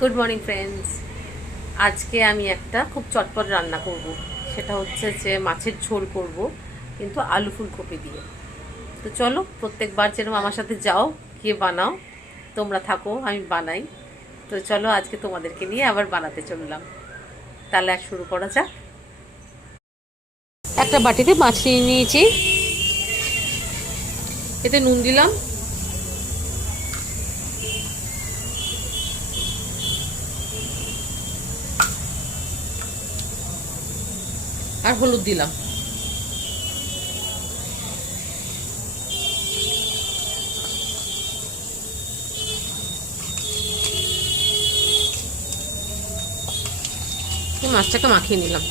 Good morning friends. আজকে আমি একটা খুব চটপট রান্না করব। সেটা হচ্ছে যে মাছের ঝোল করব, কিন্তু আলু ফুলকপি দিয়ে। তো চলো, প্রত্যেকবার যেরকম আমার সাথে যাও, গিয়ে বানাও, তোমরা থাকো, আমি বানাই। তো চলো, আজকে তোমাদেরকে নিয়ে আবার বানাতে চললাম। তাহলে আর শুরু করা যাক। একটা বাটিতে মাছ নিয়ে নিয়েছি, এতে নুন দিলাম, আর হলুদ দিলাম। মাছটাকে মাখিয়ে নিলাম।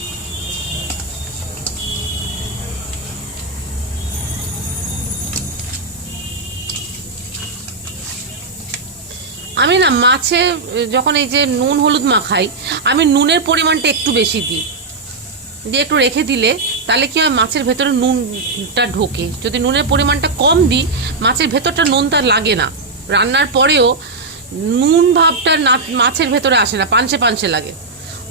আমি না মাছে যখন এই যে নুন হলুদ মাখাই, আমি নুনের পরিমাণটা একটু বেশি দিই, দিয়ে একটু রেখে দিলে তাহলে কি হয়, মাছের ভেতরে নুনটা ঢোকে। যদি নুনের পরিমাণটা কম দিই, মাছের ভেতরটা নুনটা লাগে না, রান্নার পরেও নুন ভাবটা না মাছের ভেতরে আসে না, পানসে পানসে লাগে।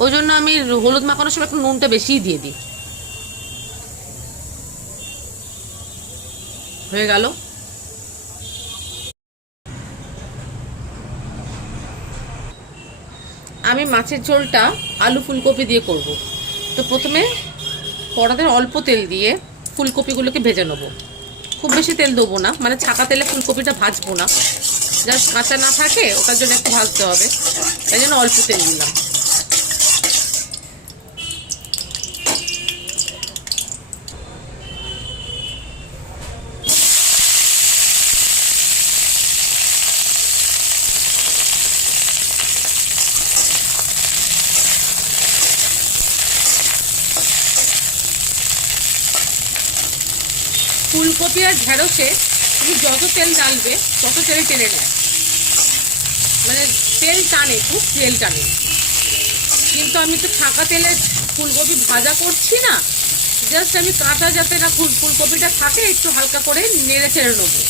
ওই জন্য আমি হলুদ মাখানোর সময় একটু নুনটা বেশিই দিয়ে দিই। হয়ে গেল। আমি মাছের ঝোলটা আলু ফুলকপি দিয়ে করব। তো প্রথমে কড়াতে অল্প তেল দিয়ে ফুলকপিগুলোকে ভেজে নেবো। খুব বেশি তেল দেবো না, মানে ছাকা তেলে ফুলকপিটা ভাজবো না, জাস্ট কাঁচা না থাকে ওটার জন্য একটু ভাজতে হবে, এই জন্য অল্প তেল দিলাম। ফুলকপি আর ঢেঁড়সে তুমি যত তেল ডালবে তত তেলে টেনে নেয়, মানে তেল টানে, খুব তেল টানে। কিন্তু আমি তো ছাঁকা তেলে ফুলকপি ভাজা করছি না, জাস্ট আমি কাঁচা যাতে না ফুলকপিটা থাকে একটু হালকা করে নেড়ে ছেড়ে নেবো,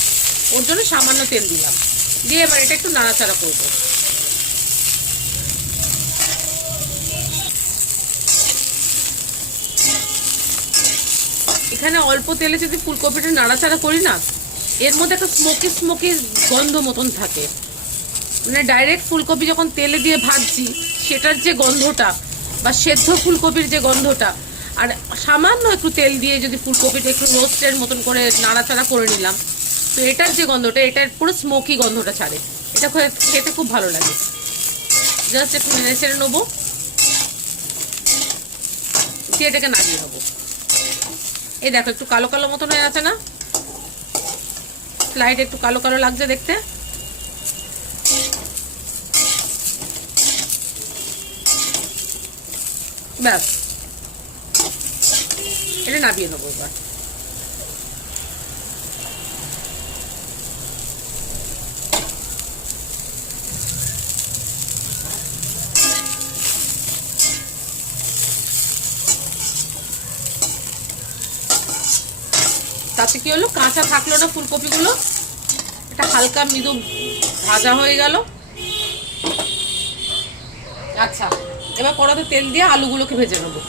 ওর জন্য সামান্য তেল দিলাম। দিয়ে এবার এটা একটু নাড়াচাড়া করবো। এখানে অল্প তেলে যদি ফুলকপিটা নাড়াচাড়া করি না, এর মধ্যে একটা স্মোকি স্মোকি গন্ধ মতন থাকে, মানে ডাইরেক্ট ফুলকপি যখন তেলে দিয়ে ভাজছি সেটার যে গন্ধটা, বা সেদ্ধ ফুলকপির যে গন্ধটা, আর সামান্য একটু তেল দিয়ে যদি ফুলকপিটা একটু রোস্টের মতন করে নাড়াচাড়া করে নিলাম, তো এটার যে গন্ধটা, এটার পুরো স্মোকি গন্ধটা ছাড়ে। এটা খেতে খুব ভালো লাগে। জাস্ট একটু নেড়ে ছেড়ে নেবো, দিয়ে এটাকে নাড়িয়ে নেবো। এই দেখো একটু কালো কালো মতন হয়ে আছে না, স্লাইড একটু কালো কালো লাগছে দেখতে। ব্যাস, এটা নামিয়ে নেবো এবার। তাতে কি হলো, কাঁচা থাকলো না ফুলকপিগুলো, এটা হালকা মৃদু ভাজা হয়ে গেল। আচ্ছা, এবার কড়াতে তেল দিয়ে আলুগুলোকে ভেজে নেবো।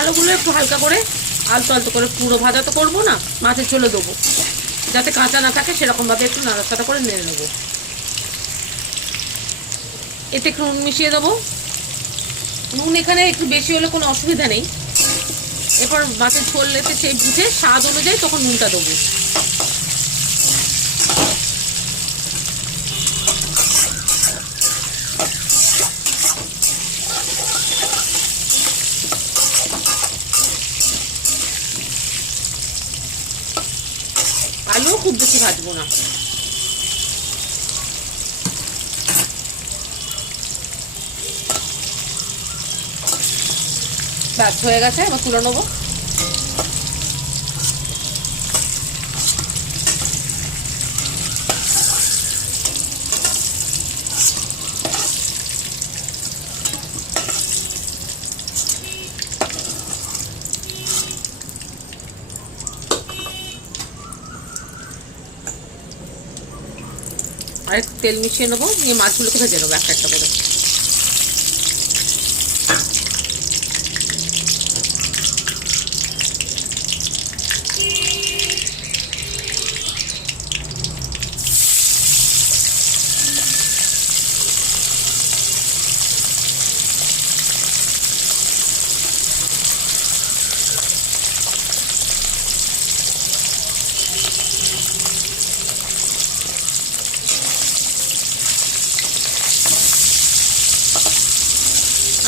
আলুগুলো একটু হালকা করে আলতো আলতো করে, পুরো ভাজা তো করবো না, মাছের ঝোলে দেবো, যাতে কাঁচা না থাকে সেরকমভাবে একটু নাড়াচাড়া করে নেড়ে নেবো। এতে একটু নুন মিশিয়ে দেবো। নুন এখানে একটু বেশি হলে কোনো অসুবিধা নেই, এরপর মাছের ঝোলেতে সেই বুঝে স্বাদ অনুযায়ী তখন নুনটা দেবো। ভাজবো না। ব্যাস হয়ে গেছে, এবার তুলে নেবো। আর একটু তেল মিশিয়ে নেবো, নিয়ে মাছগুলোকে ভেজে নেবো একটা একটা করে।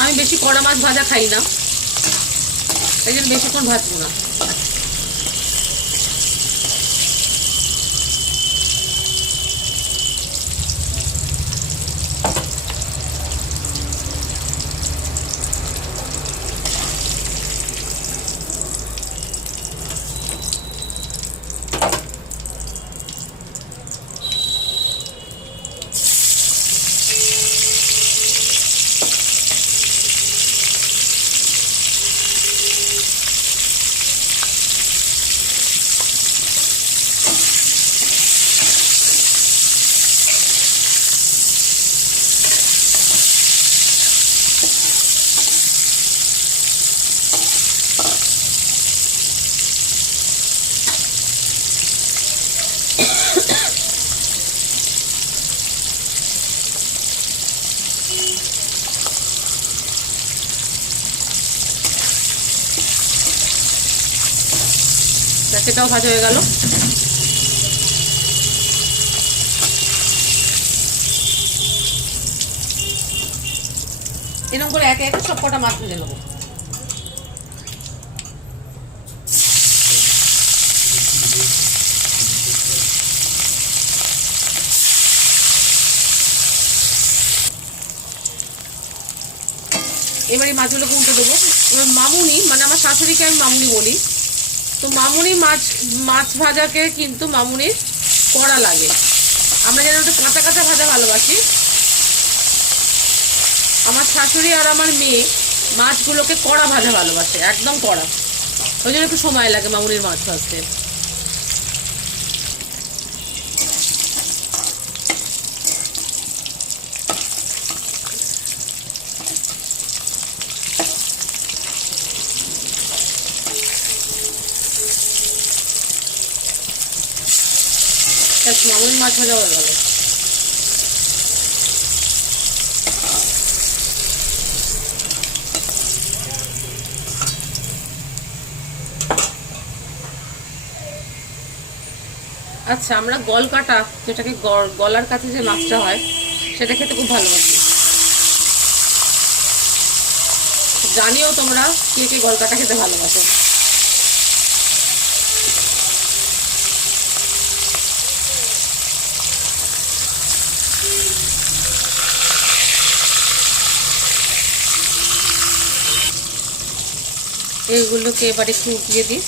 আমি বেশি কড়া মাছ ভাজা খাই না, তাই জন্য বেশিক্ষণ ভাজবো না। সেটাও ভাজা হয়ে গেল। এরকম করে একে একে সব কটা মাছ ভেজে নেবো। এবার এই মাছগুলোকে উল্টে দেবো। এবার মামুনি, মানে আমার শাশুড়িকে আমি মামুনি বলি, তো মামুনি মাছ ভাজাকে কিন্তু মামুনির কড়া লাগে। আমরা যেন একটু কাঁচা কাঁচা ভাজা ভালোবাসি, আমার শাশুড়ি আর আমার মেয়ে মাছগুলোকে কড়া ভাজা ভালোবাসে, একদম কড়া। ওই জন্য একটু সময় লাগে মামুনির মাছ ভাজতে। মামুনির মাছ ভাজা হয়ে গেল। আচ্ছা, আমরা গল কাটা, যেটাকে গলার কাছে যে মাছটা হয়, সেটা খেতে খুব ভালোবাসি। জানিও তোমরা কে কে গল কাটা খেতে ভালোবাসো। এইগুলোকে এবার একটু উঠিয়ে দিই।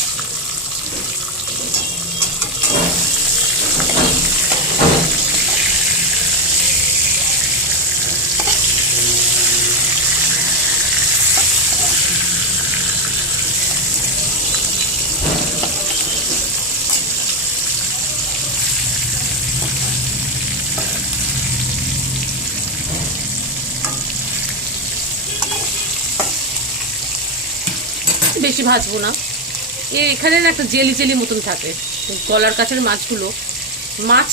বেশি ভাজবো না, এখানে না একটা জেলি জেলি মতন থাকে গলার কাছের মাছগুলো, মাছ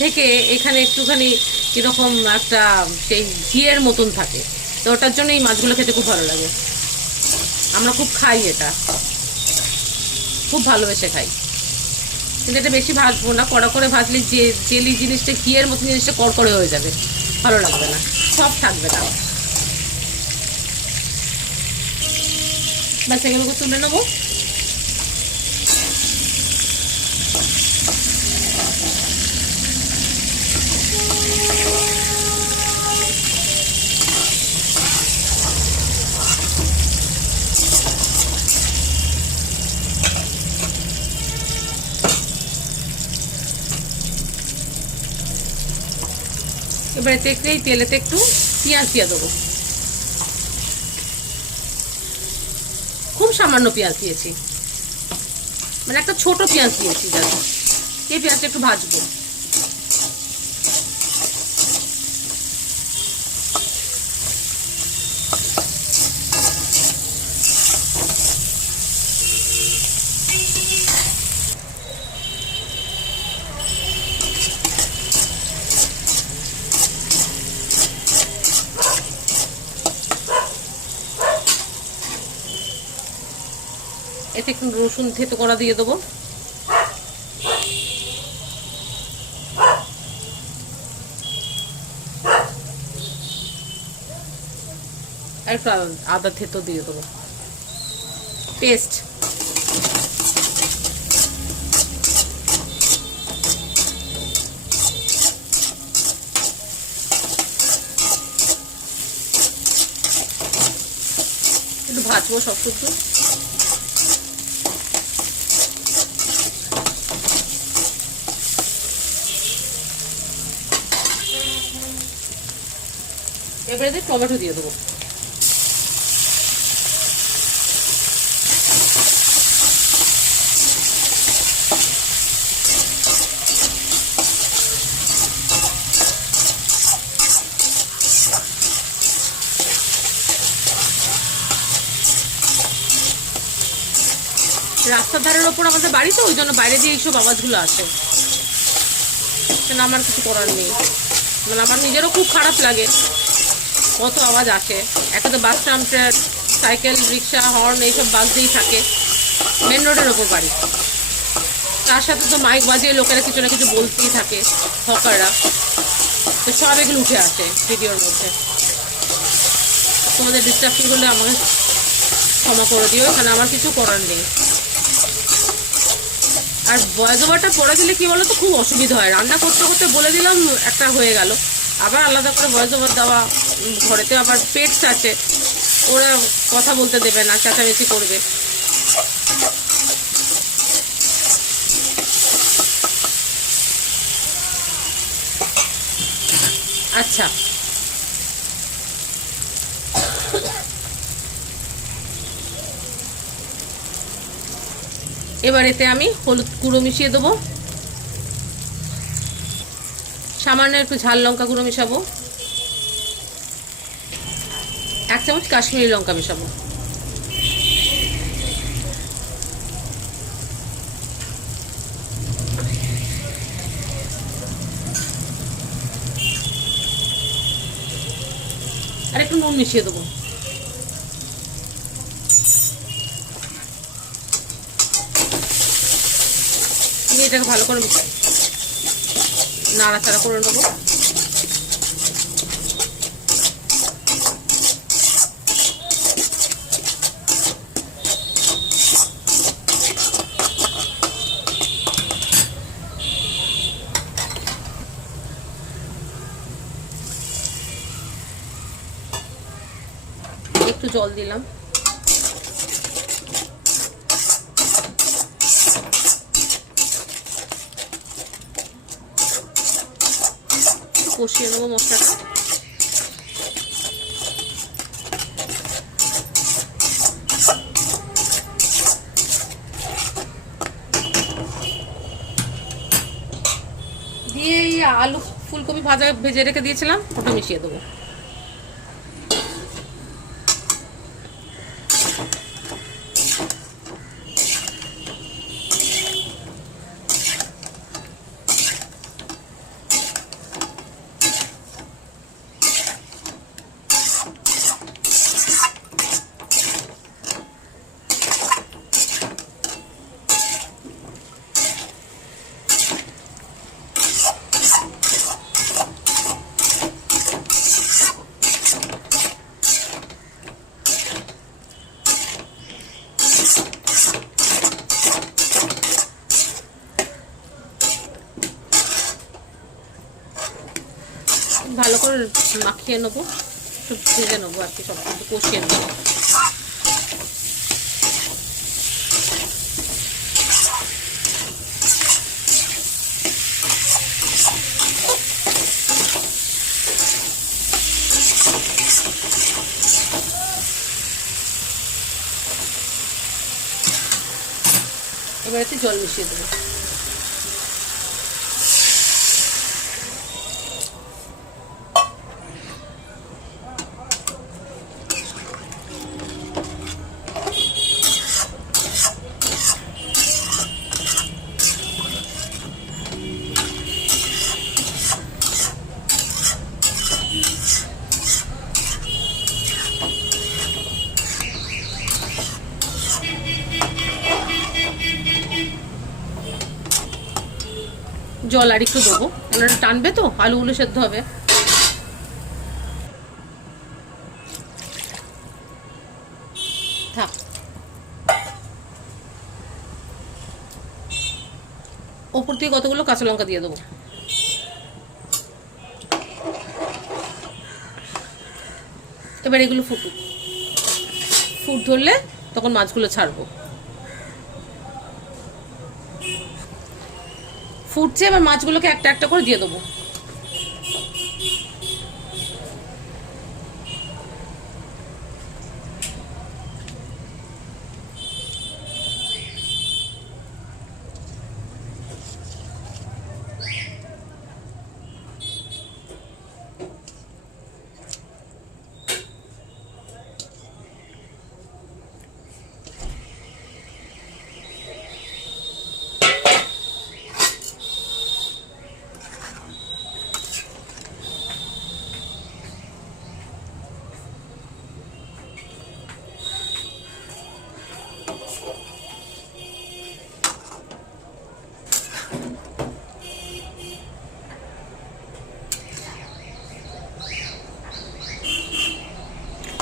থেকে এখানে একটুখানি এরকম একটা সেই ঘিয়ের মতন থাকে, তো ওটার জন্য এই মাছগুলো খেতে খুব ভালো লাগে। আমরা খুব খাই, এটা খুব ভালোবেসে খাই। কিন্তু এটা বেশি ভাজবো না, কড়া করে ভাজলে যে জেলি জিনিসটা, ঘিয়ের মতন জিনিসটা কড়কড়ে হয়ে যাবে, ভালো লাগবে না, সব থাকবে না। ব্যাস এগুলোকে তুলে নেবো। এবারে এই তেলেতে একটু পেঁয়াজ দিয়ে দেবো, খুব সামান্য পেঁয়াজ দিয়েছি, মানে একটা ছোট পেঁয়াজ দিয়েছি জাস্ট। এই পেঁয়াজটা একটু ভাজবো। এতে একটু রসুন থেতো করা দিয়ে দেবো, আর একটু আদা থেতো দিয়ে দেবো পেস্ট। একটু ভাজবো সব কিছু। এবারে টমেটো দিয়ে দেবো। রাস্তার ধারের ওপর আমাদের বাড়ি তো, ওই জন্য বাইরে দিয়ে এইসব আওয়াজগুলো আসে, আমার কিছু করার নেই। মানে আমার নিজেরও খুব খারাপ লাগে, কত আওয়াজ আসে। একটা তো বাস স্ট্যান্ড, সাইকেল, রিক্সা, হর্ন এইসব বাজতেই থাকে। মেন রোডের ওপর বাড়ি, তার সাথে তো মাইক বাজিয়ে লোকেরা কিছু না কিছু বলতেই থাকে, হকাররা, তো সব এগুলো উঠে আসে ভিডিওর মধ্যে। তোমাদের ডিস্টার্ব করলে আমাকে ক্ষমা করে দিও, এখানে আমার কিছু করার নেই। আর ভয়েস ওভারটা পড়ে দিলে কি বলো তো, খুব অসুবিধা হয়। রান্না করতে করতে বলে দিলাম, একটা হয়ে গেল, আবার আলাদা করে ভয়েস ওভার দেওয়া। ঘরেতে আবার পেটস আছে, ওরা কথা বলতে দেবে না, চেঁচামেচি করবে। আচ্ছা, এবার এতে আমি হলুদ গুঁড়ো মিশিয়ে দেবো, সামান্য একটু ঝাল লঙ্কা গুঁড়ো মেশাবো, 1 চামচ কাশ্মীরি লঙ্কা মেশাবো, আর একটু নুন মিশিয়ে দেবো। এটাকে ভালো করে নাড়াচাড়া করে নেবো। একটু জল দিলাম, কষিয়ে নেবো মশলাটা। দিয়ে এই আলু ফুলকপি ভেজে রেখে দিয়েছিলাম, ওটা মিশিয়ে দেবো। ভালো করে মাখিয়ে নেবো, একটু ভেজে নেবো আর কি, সব কিছু কষিয়ে নেবো। এবার একটু জল মিশিয়ে দেবো। জল আর একটু দেবো, ওনারা টানবে তো, আলুগুলো সেদ্ধ হবে। থাক, ওপর থেকে কতগুলো কাঁচা লঙ্কা দিয়ে দেবো। এবার এগুলো ফুটুক, ফুট ধরলে তখন মাছগুলো ছাড়বো। ফুটছে, এবার মাছগুলোকে একটা একটা করে দিয়ে দেবো।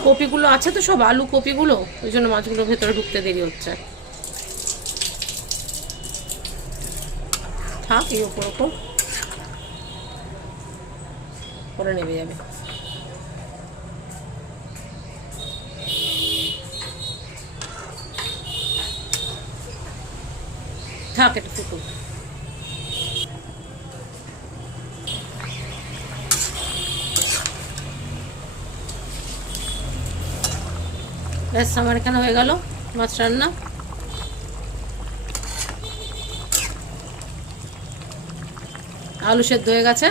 কপিগুলো আছে তো সব, আলু কপিগুলো, ওই জন্য মাছগুলো ভেতরে ঢুকতে দেরি হচ্ছে। থাক, এই ওপর ওপর করে নেমে যাবে। থাক, এটা ফুটুক। ব্যাস, আমার এখানে হয়ে গেল মাছ রান্না। আলু সেদ্ধ হয়ে গেছে,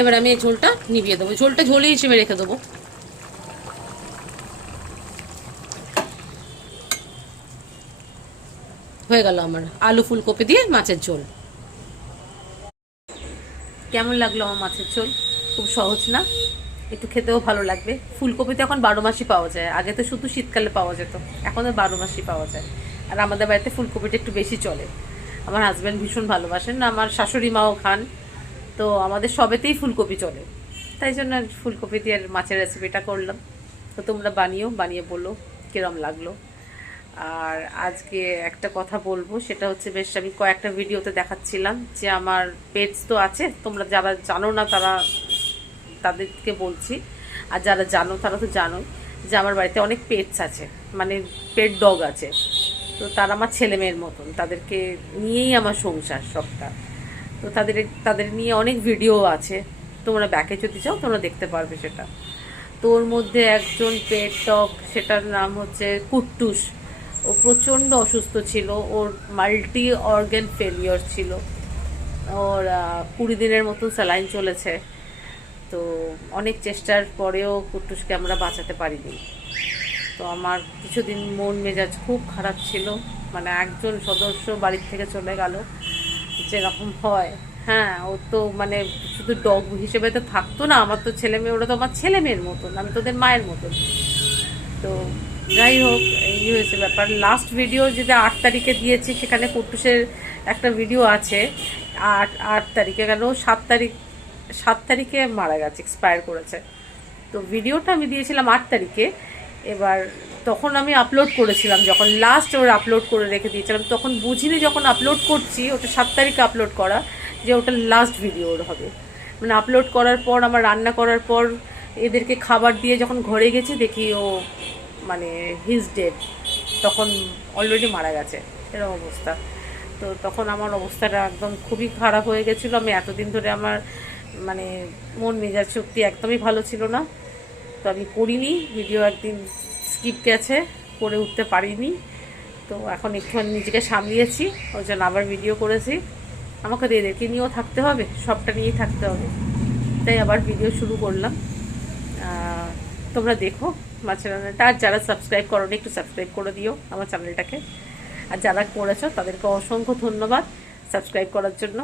এবার আমি এই ঝোলটা নিভিয়ে দেবো। ঝোলটা ঝোলই হিসেবে রেখে দেবো। হয়ে গেল আমার আলু ফুলকপি দিয়ে মাছের ঝোল। কেমন লাগলো আমার মাছের ঝোল? খুব সহজ না? একটু খেতেও ভালো লাগবে। ফুলকপি তো এখন 12 মাসই পাওয়া যায়, আগে তো শুধু শীতকালে পাওয়া যেত, এখন তো 12 মাসই পাওয়া যায়। আর আমাদের বাড়িতে ফুলকপিটা একটু বেশি চলে। আমার হাজব্যান্ড ভীষণ ভালোবাসেন, আমার শাশুড়ি মাও খান, তো আমাদের সবেতেই ফুলকপি চলে। তাই জন্য ফুলকপি দিয়ে মাছের রেসিপিটা করলাম। তো তোমরা বানিয়ে বলো কীরম লাগলো। আর আজকে একটা কথা বলবো, সেটা হচ্ছে, বেশ আমি কয়েকটা ভিডিওতে দেখাচ্ছিলাম যে আমার পেটস তো আছে, তোমরা যারা জানো না তাদেরকে বলছি, আর যারা জানো তারা তো জানোই যে আমার বাড়িতে অনেক পেটস আছে, মানে পেট ডগ আছে। তো তারা আমার ছেলে মেয়ের মতন, তাদেরকে নিয়েই আমার সংসার সবটা। তো তাদের নিয়ে অনেক ভিডিও আছে, তোমরা ব্যাকে যদি চাও তোমরা দেখতে পারবে সেটা। তো ওর মধ্যে একজন পেট ডগ, সেটার নাম হচ্ছে কুট্টুস। ও প্রচণ্ড অসুস্থ ছিল, ওর মাল্টি অর্গান ফেলিওর ছিল, ওর 20 দিনের মতন স্যালাইন চলেছে। তো অনেক চেষ্টার পরেও কুট্টুসকে আমরা বাঁচাতে পারিনি। তো আমার কিছুদিন মন মেজাজ খুব খারাপ ছিল, মানে একজন সদস্য বাড়ির থেকে চলে গেল, যেরকম হয়। হ্যাঁ, ও তো মানে শুধু ডগ হিসেবে তো থাকতো না, আমার তো ছেলে মেয়ে, ওরা তো আমার ছেলে মেয়ের মতন, আমি তোদের মায়ের মতন। তো যাই হোক, এই হয়েছে ব্যাপার। লাস্ট ভিডিও যেটা 8 তারিখে দিয়েছি, সেখানে কুট্টুসের একটা ভিডিও আছে 8 তারিখে, কেন 7 তারিখে মারা গেছে, এক্সপায়ার করেছে। তো ভিডিওটা আমি দিয়েছিলাম 8 তারিখে। এবার তখন আমি আপলোড করেছিলাম, যখন লাস্ট ওর আপলোড করে রেখে দিয়েছিলাম, তখন বুঝিনি যখন আপলোড করছি, ওটা 7 তারিখে আপলোড করা, যে ওটা লাস্ট ভিডিও ওর হবে। মানে আপলোড করার পর, আমার রান্না করার পর, এদেরকে খাবার দিয়ে যখন ঘরে গেছি, দেখি ও মানে হিজ ডেড, তখন অলরেডি মারা গেছে, এরকম অবস্থা। তো তখন আমার অবস্থাটা একদম খুবই খারাপ হয়ে গেছিলো। আমি এতদিন ধরে আমার মানে মন মেজাজ শক্তি একদমই ভালো ছিল না, তো আমি করিনি ভিডিও, একদিন স্কিপ গেছে, করে উঠতে পারিনি। তো এখন একটুখানি নিজেকে সামলিয়েছি, ওই জন্য আবার ভিডিও করেছি। আমাকে এদেরকে নিয়েও থাকতে হবে, সবটা নিয়েই থাকতে হবে, তাই আবার ভিডিও শুরু করলাম। তোমরা দেখো আমার চ্যানেলটা, আর যারা সাবস্ক্রাইব করো একটু সাবস্ক্রাইব করে দিও আমার চ্যানেলটাকে, আর যারা করেছো তাদেরকে অসংখ্য ধন্যবাদ সাবস্ক্রাইব করার জন্য।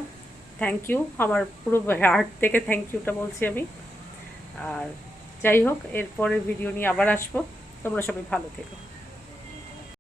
থ্যাংক ইউ, আমার পুরো হার্ট থেকে থ্যাংক ইউটা বলছি আমি। আর যাই হোক, এরপরের ভিডিও নিয়ে আবার আসবো। তোমরা সবাই ভালো থেকো।